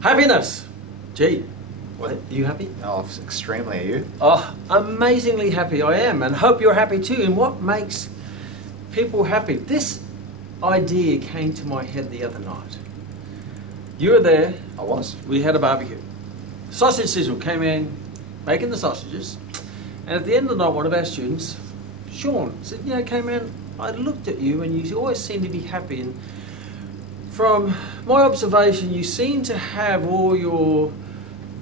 Happiness. Gee, what? Are you happy? Oh, extremely. Are you? Oh, amazingly happy I am, and hope you're happy too. And what makes people happy? This idea came to my head the other night. You were there. I was. We had a barbecue. Sausage sizzle came in, making the sausages. And at the end of the night, one of our students, Sean, said, you know, Kman, I looked at you and you always seem to be happy. And from my observation, you seem to have all your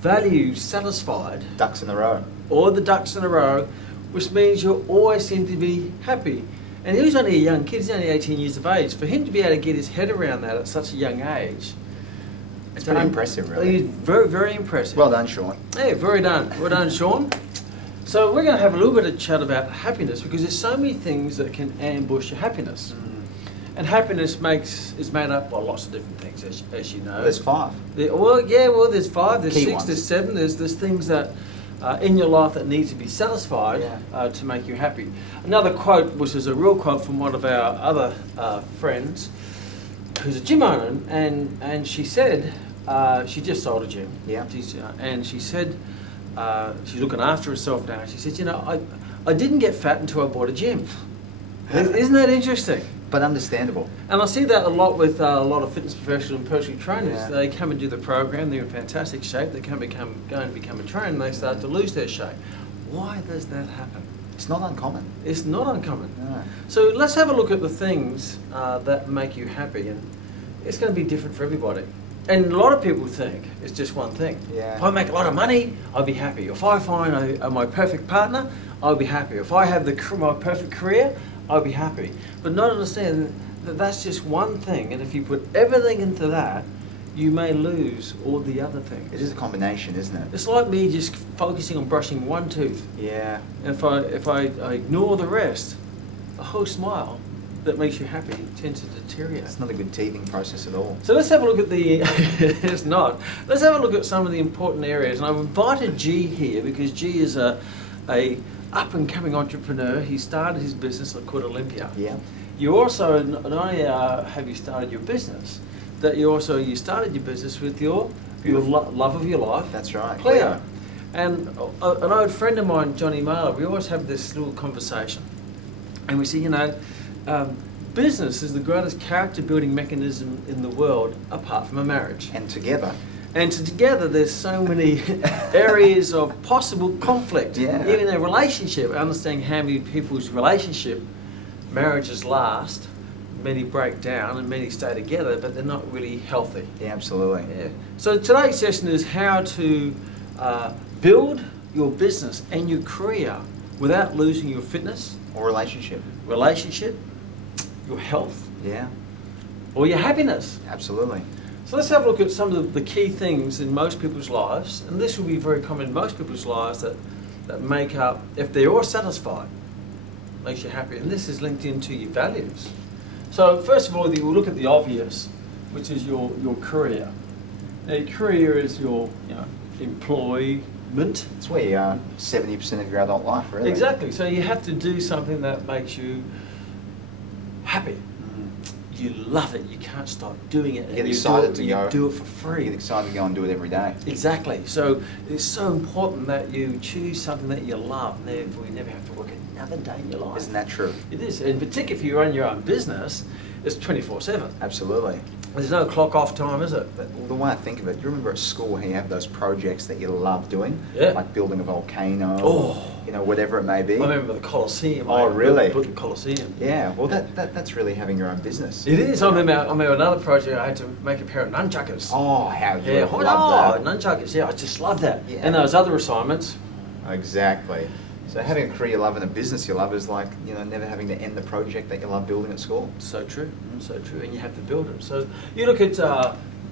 values satisfied. Ducks in a row. All the ducks in a row, which means you always seem to be happy. And he was only a young kid, he's only 18 years of age. For him to be able to get his head around that at such a young age, it's pretty impressive, really. He's very, very impressive. Well done, Sean. Yeah, very done. Well done, Sean. So we're going to have a little bit of chat about happiness, because there's so many things that can ambush your happiness. And happiness is made up by lots of different things, as you know. There's 5. There's 5, there's Key 6, ones. there's 7, there's things that in your life that need to be satisfied to make you happy. Another quote, which is a real quote from one of our other friends, who's a gym owner, and she said, she just sold a gym. Yeah. And she said, she's looking after herself now. She said, you know, I didn't get fat until I bought a gym. Isn't that interesting? But understandable. And I see that a lot with a lot of fitness professionals and personal trainers. Yeah. They come and do the program, they're in fantastic shape, they go and become a trainer, and they start to lose their shape. Why does that happen? It's not uncommon. It's not uncommon. No. So let's have a look at the things that make you happy, and it's going to be different for everybody. And a lot of people think it's just one thing. Yeah. If I make a lot of money, I'll be happy. If I find my perfect partner, I'll be happy. If I have my perfect career, I'll be happy. But not understand that that's just one thing, and if you put everything into that, you may lose all the other things. It is a combination, isn't it? It's like me just focusing on brushing one tooth. Yeah. And if I ignore the rest, the whole smile that makes you happy tends to deteriorate. It's not a good teething process at all. So let's have a look at it's not. Let's have a look at some of the important areas. And I've invited G here because G is a up-and-coming entrepreneur. He started his business called Olympia. Yeah. You also, not only have you started your business, that you started your business with your love of your life. That's right. Cleo. And an old friend of mine, Johnny Marler, we always have this little conversation. And we say, you know, business is the greatest character-building mechanism in the world, apart from a marriage. And together. And together, there's so many areas of possible conflict. Yeah. Even a relationship, understanding how many people's marriages last, many break down and many stay together, but they're not really healthy. Yeah, absolutely. Yeah. So today's session is how to build your business and your career without losing your fitness, Or relationship. your health, Yeah. or your happiness. Absolutely. So let's have a look at some of the key things in most people's lives, and this will be very common in most people's lives that make up, if they're all satisfied, makes you happy. And this is linked into your values. So first of all, we'll look at the obvious, which is your career. Now, your career is your employment. It's where you are 70% of your adult life, really. Exactly. So you have to do something that makes you happy. You love it. You can't stop doing it. You get excited to go. You do it for You free. get excited to go and do it every day. Exactly. So it's so important that you choose something that you love, and therefore you never have to work another day in your life. Isn't that true? It is. In particular, if you run your own business, it's 24/7. Absolutely. There's no clock off time, is it? But the way I think of it, you remember at school how you have those projects that you love doing? Yeah. Like building a volcano, Oh. whatever it may be. I remember the Colosseum. Oh, really? Built the Colosseum. Yeah, well that's really having your own business. It is. I remember another project. I had to make a pair of nunchuckers. Oh, how you Yeah, love that. nunchuckers. Yeah, I just love that. Yeah. And those other assignments. Exactly. So having a career you love and a business you love is like, never having to end the project that you love building at school. So true, so true, and you have to build it. So you look at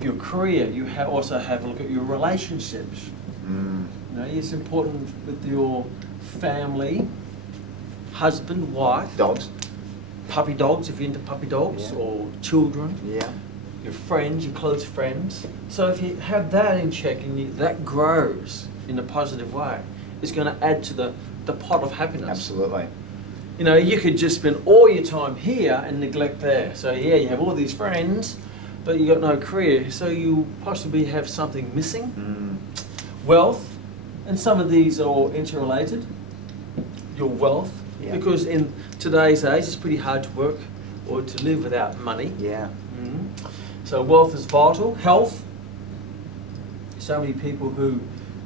your career, you also have a look at your relationships. It's important with your family, husband, wife, Dogs. puppy dogs if you're into puppy dogs, Yeah. or children, Yeah. your friends, your close friends. So if you have that in check and that grows in a positive way, it's going to add to the pot of happiness. Absolutely. You could just spend all your time here and neglect there. So yeah, you have all these friends, but you got no career, so you possibly have something missing. Mm. Wealth, and some of these are all interrelated. Your wealth, Yeah. because in today's age it's pretty hard to work or to live without money. Yeah. So wealth is vital. Health. So many people who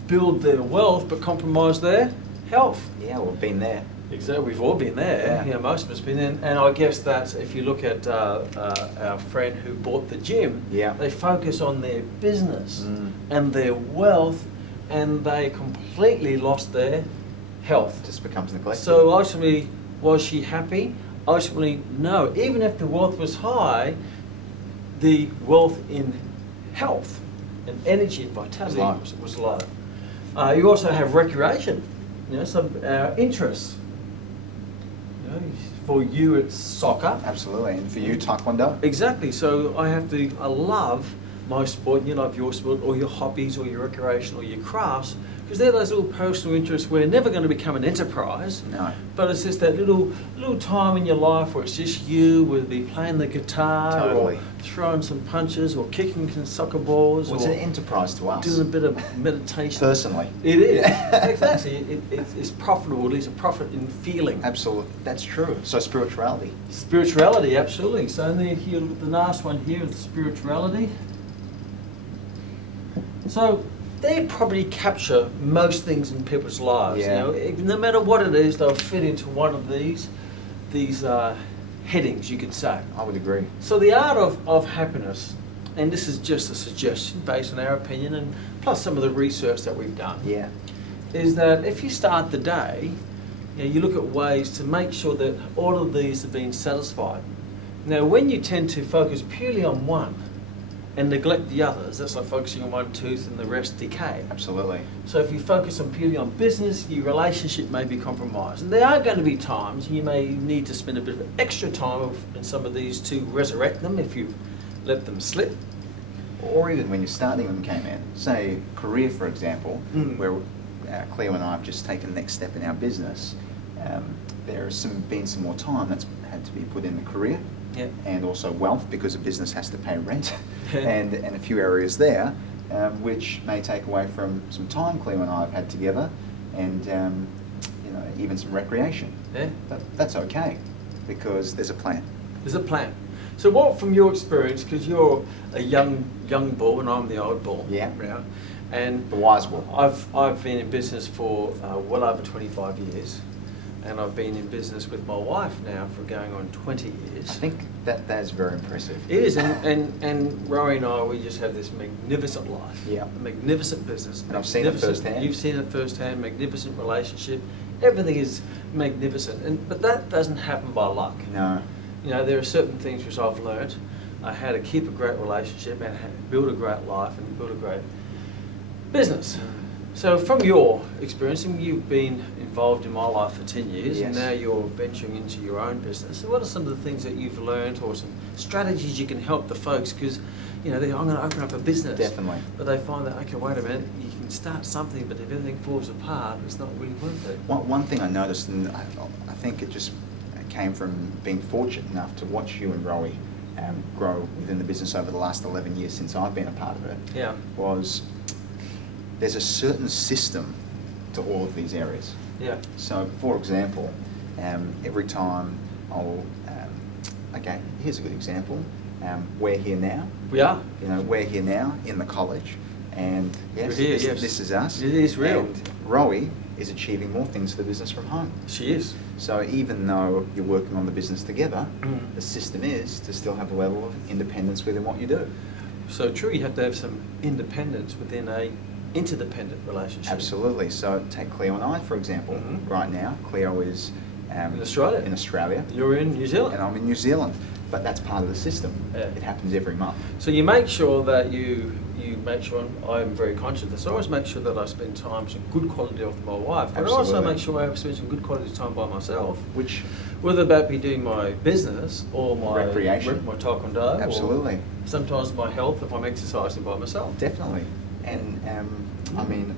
build their wealth but compromise their health. Yeah, we've been there. Exactly, we've all been there. Yeah. You know, most of us have been there. And I guess that if you look at our friend who bought the gym, Yeah. they focus on their business Mm. and their wealth, and they completely lost their health. It just becomes neglected. So ultimately, was she happy? Ultimately, no. Even if the wealth was high, the wealth in health and energy and vitality was low. You also have recreation, you know, some interests. You know, for you it's soccer. Absolutely. And for you, Taekwondo? Exactly. So I love my sport, and you love your sport, or your hobbies, or your recreation, or your crafts, because they're those little personal interests where never going to become an enterprise. No. But it's just that little time in your life where it's just you, whether it be playing the guitar, Totally. or throwing some punches, or kicking some soccer balls, Well, it's or an enterprise to us. doing a bit of meditation. Personally. It is. Yeah. Exactly. It's profitable. At least a profit in feeling. Absolutely. That's true. So spirituality. Spirituality, absolutely. So then here, the last one here is spirituality. So they probably capture most things in people's lives. Yeah. You know, no matter what it is, they'll fit into one of these headings, you could say. I would agree. So the art of happiness, and this is just a suggestion based on our opinion and plus some of the research that we've done, Yeah. is that if you start the day, you know, you look at ways to make sure that all of these are being satisfied. Now, when you tend to focus purely on one and neglect the others, that's like focusing on one tooth and the rest decay. Absolutely. So if you focus on purely on business, your relationship may be compromised. And there are going to be times you may need to spend a bit of extra time in some of these to resurrect them if you've let them slip. Or even when you're starting them, Kman. Say career, for example, where Cleo and I have just taken the next step in our business. There's been some more time that's had to be put in the career. Yeah. And also wealth, because a business has to pay rent and a few areas there, which may take away from some time Cleo and I have had together, and you know, even some recreation. Yeah. But that's okay, because there's a plan. There's a plan. So what, from your experience, because you're a young bull and I'm the old bull. Yeah. Right? And The wise bull. I've been in business for well over 25 years, and I've been in business with my wife now for going on 20 years. I think that is very impressive. It is, and Rory and I, we just have this magnificent life. Yeah. A magnificent business. And I've seen it magnificent- firsthand. You've seen it firsthand, magnificent relationship. Everything is magnificent, but that doesn't happen by luck. No. You know, there are certain things which I've learned. I had to keep a great relationship and build a great life and build a great business. So from your experience, and you've been involved in my life for 10 years, and Yes. now you're venturing into your own business. So what are some of the things that you've learned, or some strategies you can help the folks? Because, you know, I'm going to open up a business. Definitely. But they find that, okay, wait a minute, you can start something, but if everything falls apart, it's not really worth it. One thing I noticed, and I think it just came from being fortunate enough to watch you and Rowie grow within the business over the last 11 years since I've been a part of it, Yeah. was there's a certain system to all of these areas. Yeah. So, for example, every time I'll, okay, here's a good example. We're here now. We are. You know, we're here now in the college, and yes, We're here, this, yes. this is us. It is real. And Rowie is achieving more things for the business from home. She is. So even though you're working on the business together, Mm. the system is to still have a level of independence within what you do. So true, you have to have some independence within a interdependent relationship. Absolutely. So take Cleo and I, for example. Mhm. Right now, Cleo is In Australia. In Australia, You're in New Zealand. and I'm in New Zealand. But that's part of the system. Yeah. It happens every month. So you make sure that you make sure, and I'm very conscious of this, I always make sure that I spend time, some good quality with my wife, but I also Absolutely. make sure I spend some good quality time by myself, Which, whether that be doing my business or my Recreation. my taekwondo, absolutely, or sometimes my health if I'm exercising by myself. definitely. And I mean,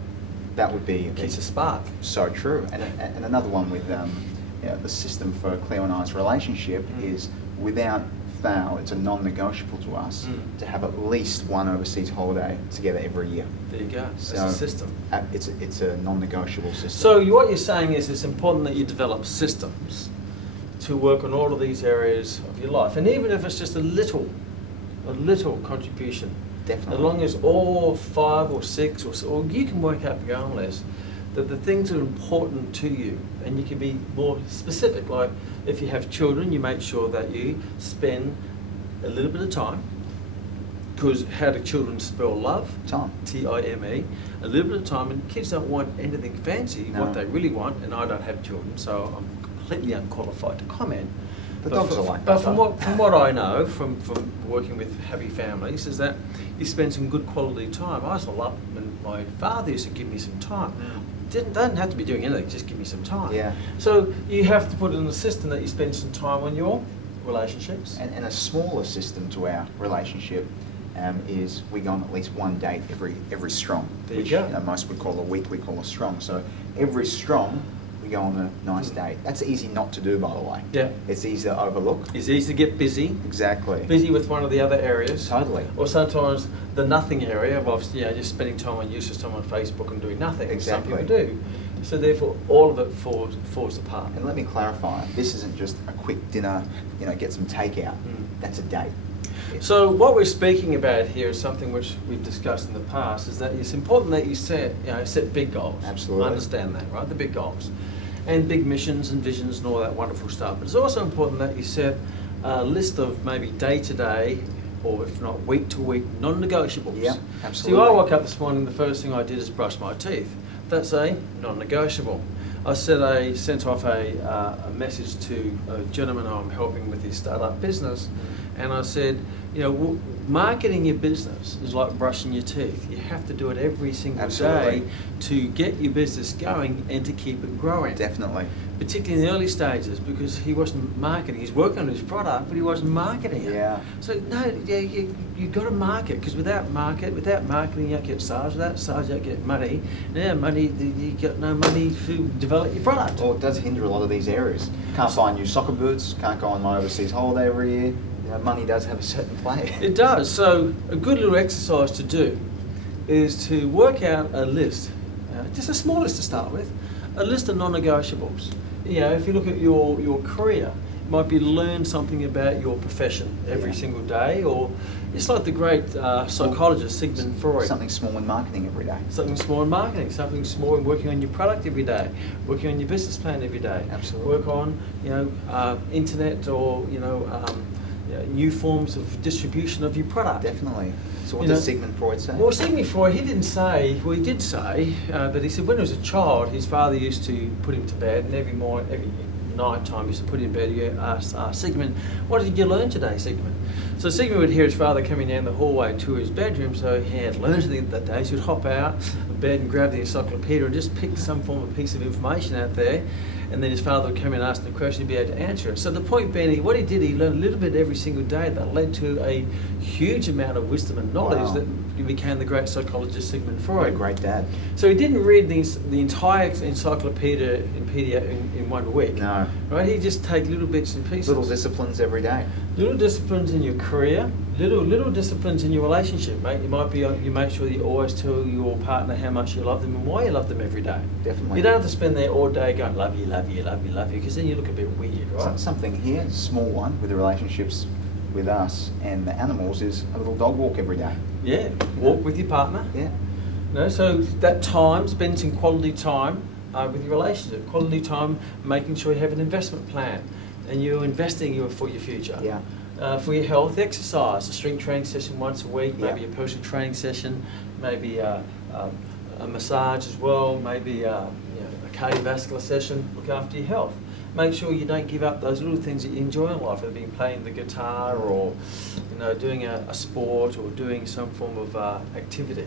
that would be Keeps a spark. so true. And another one with the system for Cleo and I's relationship Mm. is, without fail, it's a non-negotiable to us to have at least one overseas holiday together every year. There you go. That's So, a system. It's a non-negotiable system. So what you're saying is it's important that you develop systems to work on all of these areas of your life, and even if it's just a little contribution, Definitely. as long as all 5 or 6 or you can work out your own list, that the things that are important to you, and you can be more specific. Like if you have children, you make sure that you spend a little bit of time. Because how do children spell love? Time. T-I-M-E. A little bit of time, and kids don't want anything fancy. No. What they really want, and I don't have children, so I'm completely unqualified to comment. The dogs are like But that, from though. what I know from working with happy families is that you spend some good quality time. I used to love when my father used to give me some time. Doesn't have to be doing anything, just give me some time. Yeah. So you have to put in the system that you spend some time on your relationships. And a smaller system to our relationship is we go on at least one date every strong. There you which, go. Most would call a week, we call a strong. So every strong, we go on a nice date. That's easy not to do, by the way. Yeah. It's easy to overlook. It's easy to get busy. Exactly. Busy with one of the other areas. Totally. Or sometimes the nothing area of just spending time on useless time on Facebook and doing nothing. Exactly. Some people do. So therefore, all of it falls apart. And let me clarify, this isn't just a quick dinner, get some takeout. That's a date. So what we're speaking about here is something which we've discussed in the past, is that it's important that you set big goals. Absolutely. I understand that, right? The big goals. And big missions and visions and all that wonderful stuff. But it's also important that you set a list of maybe day-to-day, or if not week-to-week, non-negotiables. Yeah, absolutely. See, I woke up this morning, the first thing I did is brush my teeth. That's a non-negotiable. I sent off a message to a gentleman I'm helping with his startup business, and I said, marketing your business is like brushing your teeth. You have to do it every single Absolutely. day to get your business going and to keep it growing. Definitely. Particularly in the early stages, because he wasn't marketing. He's working on his product, but he wasn't marketing it. Yeah. So you've got to market, because without marketing, you don't get sales. Without sales, you don't get money. And without money, you get no money to develop your product. Well, it does hinder a lot of these areas. Can't buy new soccer boots, can't go on my overseas holiday every year. Money does have a certain play. It does. So a good little exercise to do is to work out a list, just a small list to start with, a list of non-negotiables. If you look at your career, it might be learn something about your profession every single day, or it's like the great psychologist Sigmund Freud. Something small in marketing every day. Something small in marketing, something small in working on your product every day, working on your business plan every day. Absolutely. Work on, internet or, new forms of distribution of your product. Definitely. So what does Sigmund Freud say? Well, Sigmund Freud, he did say, but he said when he was a child, his father used to put him to bed, and every night time he used to put him in bed. He asked Sigmund, "What did you learn today, Sigmund?" So Sigmund would hear his father coming down the hallway to his bedroom, so he had learned anything that day. So he'd hop out of bed and grab the encyclopedia and just pick some form of piece of information out there. And then his father would come in and ask the question, he'd be able to answer it. So the point being, what he did, he learned a little bit every single day that led to a huge amount of wisdom and knowledge that he became the great psychologist Sigmund Freud. What a great dad. So he didn't read the entire encyclopedia in 1 week. No. Right? He'd just take little bits and pieces. Little disciplines every day. Little disciplines in your career, little disciplines in your relationship, mate. You make sure you always tell your partner how much you love them and why you love them every day. Definitely. You don't have to spend there all day going, love you, love you, love you, love you, because then you look a bit weird, right? Something here, a small one, with the relationships with us and the animals is a little dog walk every day. Yeah, walk with your partner. Yeah. So that time, spend some quality time with your relationship. Quality time, making sure you have an investment plan and you're investing for your future. Yeah. For your health, exercise, a strength training session once a week, maybe Yeah. a personal training session, maybe a massage as well, maybe a cardiovascular session. Look after your health. Make sure you don't give up those little things that you enjoy in life, whether being playing the guitar or doing a sport or doing some form of activity.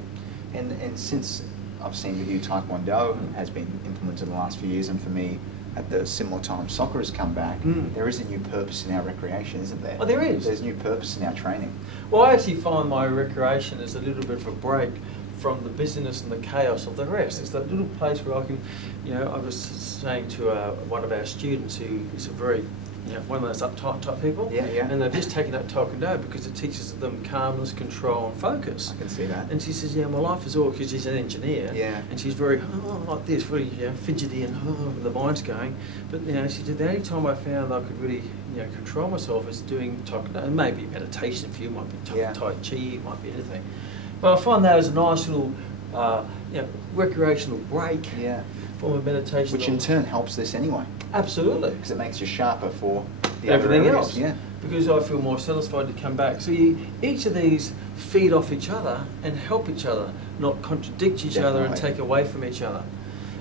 And since I've seen with you Taekwondo has been implemented in the last few years, and for me at the similar time soccer has come back, there is a new purpose in our recreation, isn't there? Oh, there is. There's new purpose in our training. Well, I actually find my recreation is a little bit of a break from the busyness and the chaos of the rest. It's that little place where I can, I was saying to one of our students who is a very you know, one of those uptight type people. Yeah, yeah. And they've just taken that taekwondo because it teaches them calmness, control, and focus. I can see that. And she says, yeah, my life is all, because she's an engineer. Yeah. And she's very, like this, very fidgety and the mind's going. But, you know, she said, the only time I found I could really, you know, control myself is doing taekwondo. And maybe meditation for you, might be Yeah. Tai Chi, it might be anything. But I find that as a nice little, you know, recreational break. Yeah. Form of meditation. Which in turn helps this anyway, Absolutely. because it makes you sharper for the Everything other areas. else. Yeah. Because I feel more satisfied to come back. So each of these feed off each other and help each other, not contradict each other and Definitely. take away from each other.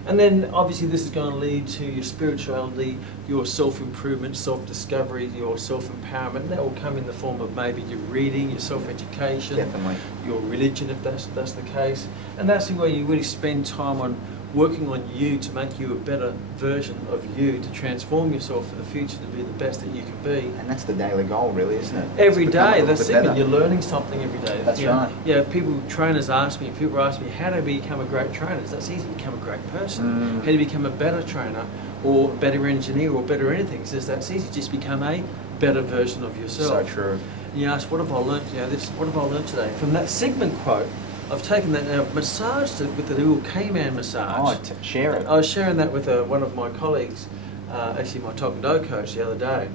And then obviously this is going to lead to your spirituality, your self-improvement, self-discovery, your self-empowerment. And that will come in the form of maybe your reading, your self-education, Definitely. your religion if that's the case. And that's where you really spend time on working on you to make you a better version of you, to transform yourself for the future to be the best that you can be. And that's the daily goal, really, isn't it? Every To become a day, little that's bit it. better. You're learning something every day. That's You know, right. Yeah, trainers ask me, people ask me, how do I become a great trainer? That's easy, become a great person. How do you become a better trainer or a better engineer or better anything? He says that's easy, just become a better version of yourself. So true. And you ask, what have I learnt? You know, what have I learnt today? From that Sigmund quote, I've taken that and I've massaged it with the little Kman massage. Oh, share it. I was sharing that with one of my colleagues, actually my taekwondo coach the other day.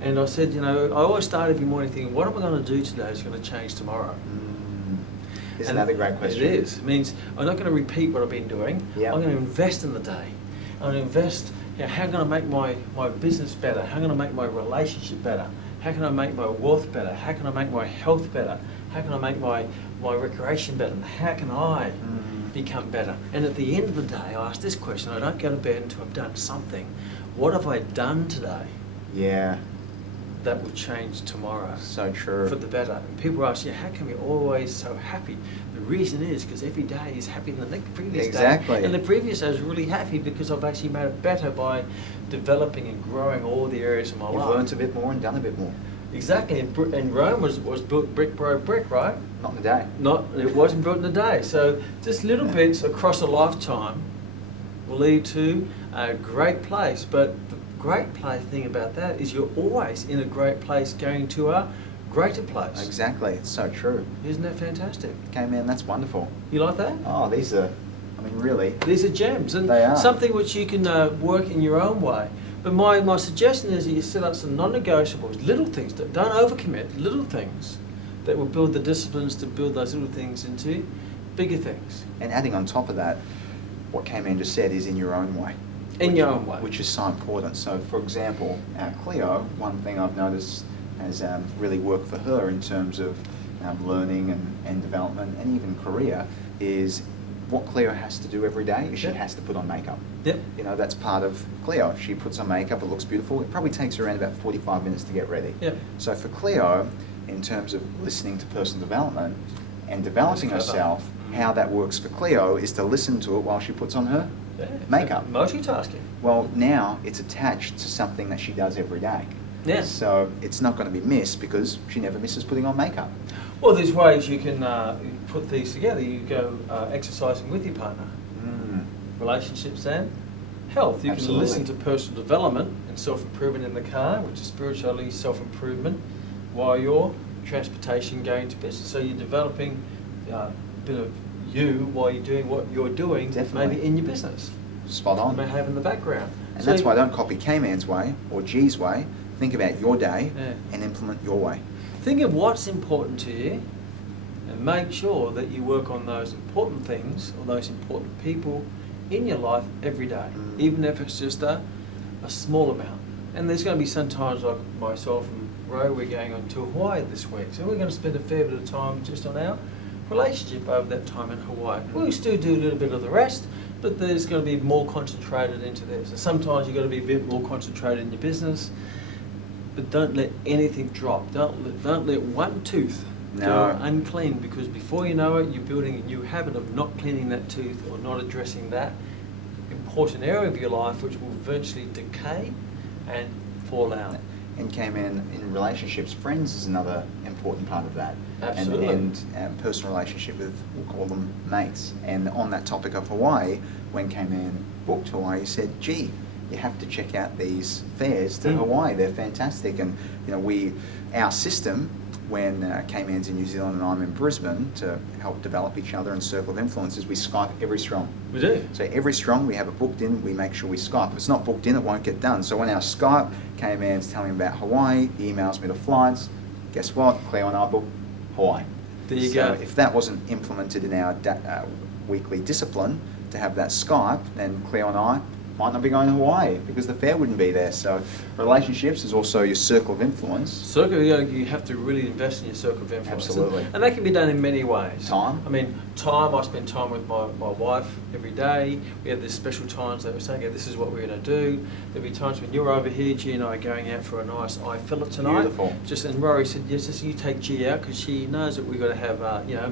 And I said, you know, I always start every morning thinking, what am I going to do today is going to change tomorrow? Isn't that a great question? It is. It means I'm not going to repeat what I've been doing. Yeah. I'm going to invest in the day. I'm going to invest, you know, how can I make my business better? How can I make my relationship better? How can I make my wealth better? How can I make my health better? How can I make my recreation better? And how can I become better? And at the end of the day, I ask this question. I don't go to bed until I've done something. What have I done today Yeah. that will change tomorrow So true. for the better? And people ask, how come you're always so happy? The reason is because every day is happier than the previous Exactly. day. And the previous day was really happy because I've actually made it better by developing and growing all the areas of my You've life. learnt a bit more and done a bit more. Exactly. And Rome was built brick by brick, right? Not in a day. It wasn't built in a day. So just little bits across a lifetime will lead to a great place. But the great thing about that is you're always in a great place going to a greater place. Exactly. It's so true. Isn't that fantastic? Okay, man, that's wonderful. You like that? Oh, these are, I mean, really. These are gems, and They are. something which you can work in your own way. But my suggestion is that you set up some non-negotiables, little things, don't overcommit, little things that will build the disciplines to build those little things into bigger things. And adding on top of that, what Kman just said is in your own way. In your own way. Which is so important. So, for example, Cleo, one thing I've noticed has really worked for her in terms of learning and development and even career is what Cleo has to do every day is she has to put on makeup. Yep. You know, that's part of Cleo. She puts on makeup, it looks beautiful. It probably takes her around about 45 minutes to get ready. Yep. So for Cleo, in terms of listening to personal development and developing That's clever. herself, how that works for Cleo is to listen to it while she puts on her makeup. Multitasking. Well, now it's attached to something that she does every day. Yeah. So it's not going to be missed because she never misses putting on makeup. Well, there's ways you can put these together. You go exercising with your partner. Relationships and health. You Absolutely. can listen to personal development and self-improvement in the car, which is spirituality, self-improvement, while you're transportation going to business. So you're developing a bit of you while you're doing what you're doing, Definitely. maybe in your business. Spot You on. may have in the background. And So that's why I don't copy Kman's way or G's way. Think about your day Yeah. and implement your way. think of what's important to you and make sure that you work on those important things or those important people in your life every day, even if it's just a small amount. And there's going to be some times like myself and Ro, we're going on to Hawaii this week. So we're going to spend a fair bit of time just on our relationship over that time in Hawaii. We'll still do a little bit of the rest, but there's going to be more concentrated into this. So sometimes you've got to be a bit more concentrated in your business, but don't let anything drop. Don't let one tooth go unclean, because before you know it, you're building a new habit of not cleaning that tooth or not addressing that important area of your life, which will virtually decay and fall out. And came in relationships, friends is another important part of that. Absolutely. And personal relationship with, we'll call them mates. And on that topic of Hawaii, when came in booked Hawaii, he said, gee, you have to check out these fairs to Mm. Hawaii. They're fantastic, and our system, when Kman's in New Zealand and I'm in Brisbane, to help develop each other in Circle of Influences, we Skype every strong. We do. So every strong, we have it booked in, we make sure we Skype. If it's not booked in, it won't get done. So when our Skype, Kman's telling me about Hawaii, he emails me the flights, guess what? Cleo and I book Hawaii. There you So go. if that wasn't implemented in our weekly discipline to have that Skype, then Cleo and I might not be going to Hawaii because the fair wouldn't be there. So relationships is also your circle of influence. Circle, you have to really invest in your circle of influence. Absolutely. And that can be done in many ways. Time. I mean, time, I spend time with my wife every day. We have these special times that we say, okay, this is what we're going to do. There'll be times when you're over here, G and I are going out for a nice eye fillet tonight. Beautiful. And Rory said, yes, just you take G out because she knows that we've got to have,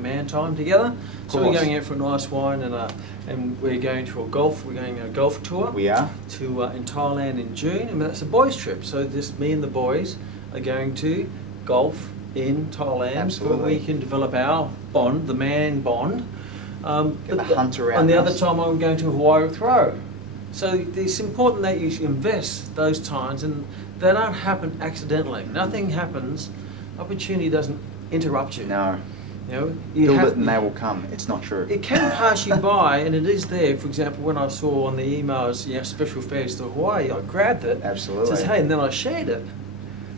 man time together. So we're going out for a nice wine and we're going to we're going on a golf tour. We are. In Thailand in June, and that's a boys' trip. So just me and the boys are going to golf in Thailand. Absolutely. Where we can develop our bond, the man bond. Get the hunter out. And the other time I'm going to Hawaii with Ro. So it's important that you invest those times, and they don't happen accidentally. Nothing happens. Opportunity doesn't interrupt you. No. You Build have it and they will come. It's not true. It can pass you by, and it is there. For example, when I saw on the emails, special fares to Hawaii, I grabbed it. Absolutely. Says, hey, and then I shared it.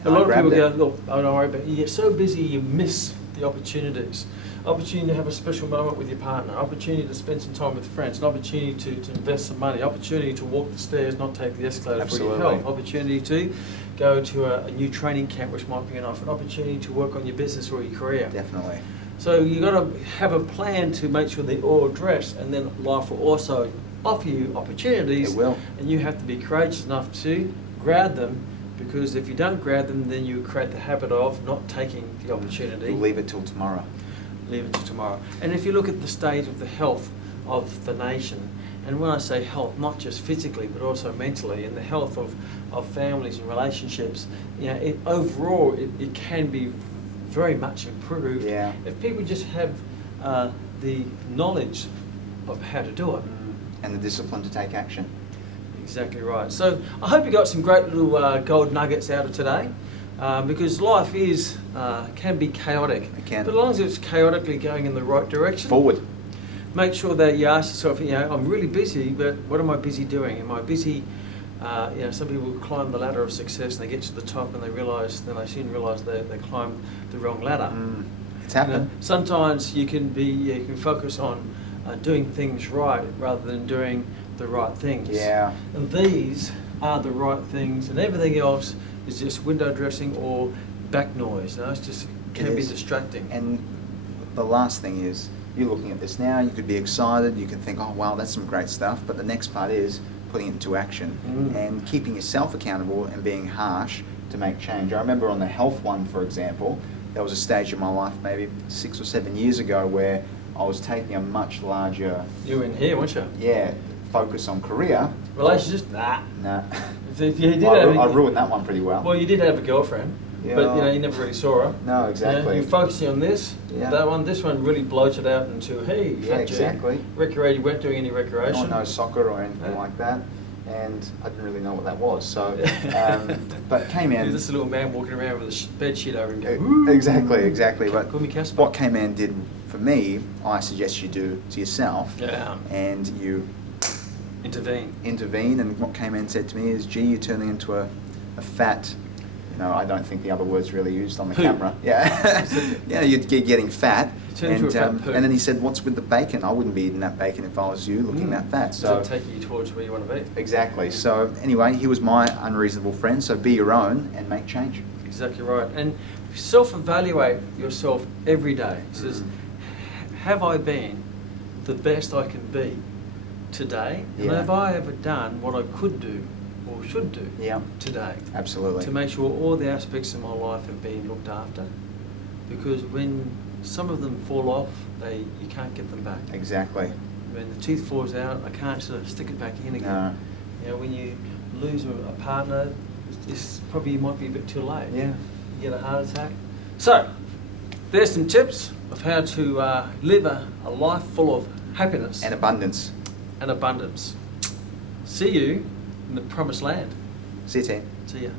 A I lot of people grabbed go, look, I don't worry about it. You get so busy, you miss the opportunities. Opportunity to have a special moment with your partner. Opportunity to spend some time with friends. An opportunity to invest some money. Opportunity to walk the stairs, not take the escalator for Absolutely. your health. Opportunity to go to a new training camp, which might be an opportunity to work on your business or your career. Definitely. So you've got to have a plan to make sure they're all addressed, and then life will also offer you opportunities. It will. And you have to be courageous enough to grab them, because if you don't grab them, then you create the habit of not taking the opportunity. You'll leave it till tomorrow. Leave it to tomorrow. And if you look at the state of the health of the nation, and when I say health, not just physically, but also mentally, and the health of families and relationships, overall it can be very much improved if people just have the knowledge of how to do it. And the discipline to take action. Exactly right. So I hope you got some great little gold nuggets out of today, because life can be chaotic. It can. But as long as it's chaotically going in the right direction, Forward. make sure that you ask yourself, I'm really busy, but what am I busy doing? Am I busy? Some people climb the ladder of success and they get to the top and they soon realise they climbed the wrong ladder. It's happened. Sometimes you can focus on doing things right rather than doing the right things. Yeah. And these are the right things, and everything else is just window dressing or back noise. It can be distracting. And the last thing is, you're looking at this now, you could be excited, you can think, oh wow, that's some great stuff, but the next part is putting it into action and keeping yourself accountable and being harsh to make change. I remember on the health one, for example, there was a stage in my life maybe 6 or 7 years ago where I was taking a much larger... You were in here, weren't you? Yeah, focus on career. Relationships? Nah. I ruined that one pretty well. Well, you did have a girlfriend, but you never really saw her. No, exactly. You're focusing on this, that one. This one really bloated out into, hey, exactly. You weren't doing any recreation. No soccer or anything like that. And I didn't really know what that was. So, but Kman... This little man walking around with a bed sheet over him going, Exactly. But call me Casper. what Kman did for me, I suggest you do to yourself. Yeah. And you intervene. And what Kman said to me is, gee, you're turning into a fat... I don't think the other word's really used on the camera. Yeah. You're getting fat. And then he said, what's with the bacon? I wouldn't be eating that bacon if I was you, looking that fat. So take you towards where you want to be. Exactly. So anyway, he was my unreasonable friend. So be your own and make change. Exactly right. And self-evaluate yourself every day. He says, have I been the best I can be today? And have I ever done what I could do or should do today? Absolutely. To make sure all the aspects of my life have been looked after. Because when some of them fall off, you can't get them back. Exactly. When the tooth falls out, I can't sort of stick it back in again. No. When you lose a partner, this probably might be a bit too late. Yeah. You get a heart attack. So, there's some tips of how to live a life full of happiness And abundance. and abundance. See you in the promised land. See you, team. See ya.